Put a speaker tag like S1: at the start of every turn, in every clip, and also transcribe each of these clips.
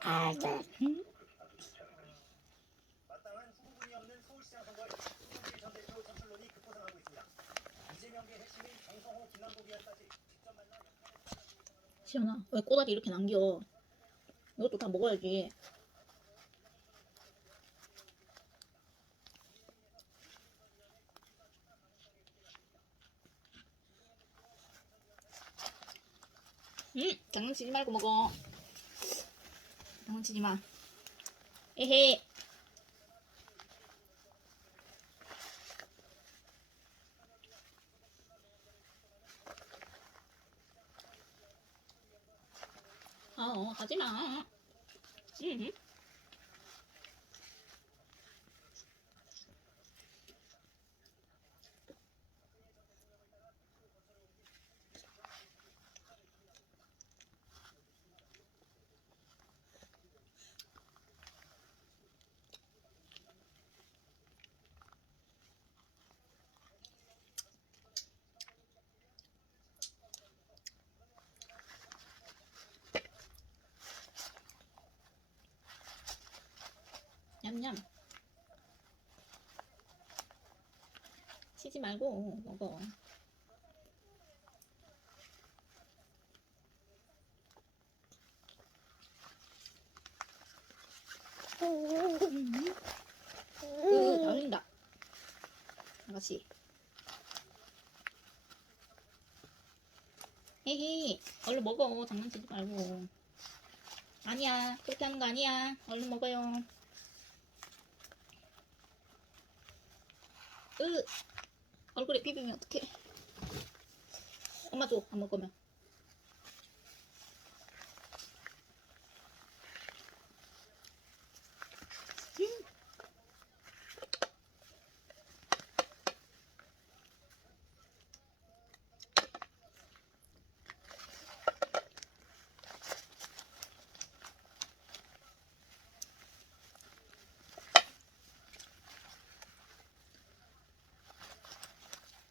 S1: 아, 저. 시연아, 왜 꼬다리 이렇게 남겨? 이것도 다 먹어야지. 음, 장난치지 말고 먹어. 장난치지 마. 에헤. 어, 어, 하지 마. 응. 냠냠. 치지 말고 먹어. 으, 열린다. 아가씨. 헤헤, 얼른 먹어. 장난치지 말고. 아니야, 그렇게 하는 거 아니야. 얼른 먹어요. 으, 얼굴에 비비면 어떡해. 엄마 줘, 안 먹으면.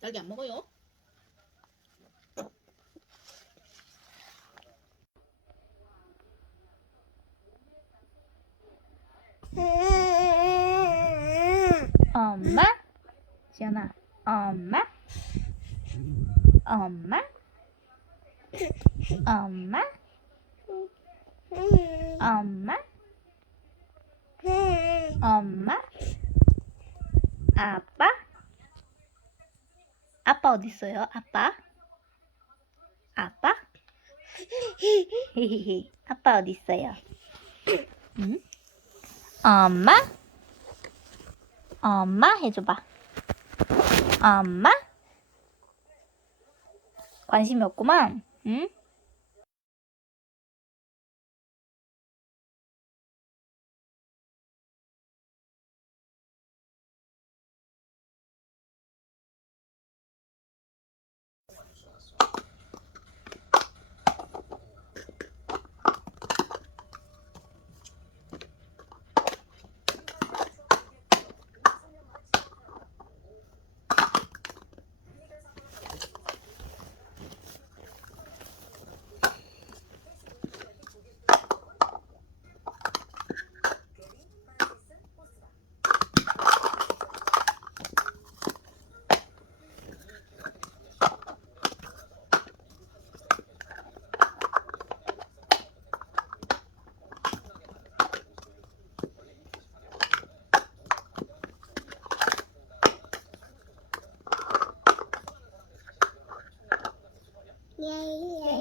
S1: 딸기 안 먹어요? 엄마? 지연아, 엄마? 엄마? 엄마? 엄마? 엄마? 아빠? 아빠 어디 있어요? 아빠? 아빠? 아빠 어디 있어요? 응? 엄마? 엄마 해줘봐. 엄마? 관심이 없구만. 응? Yeah.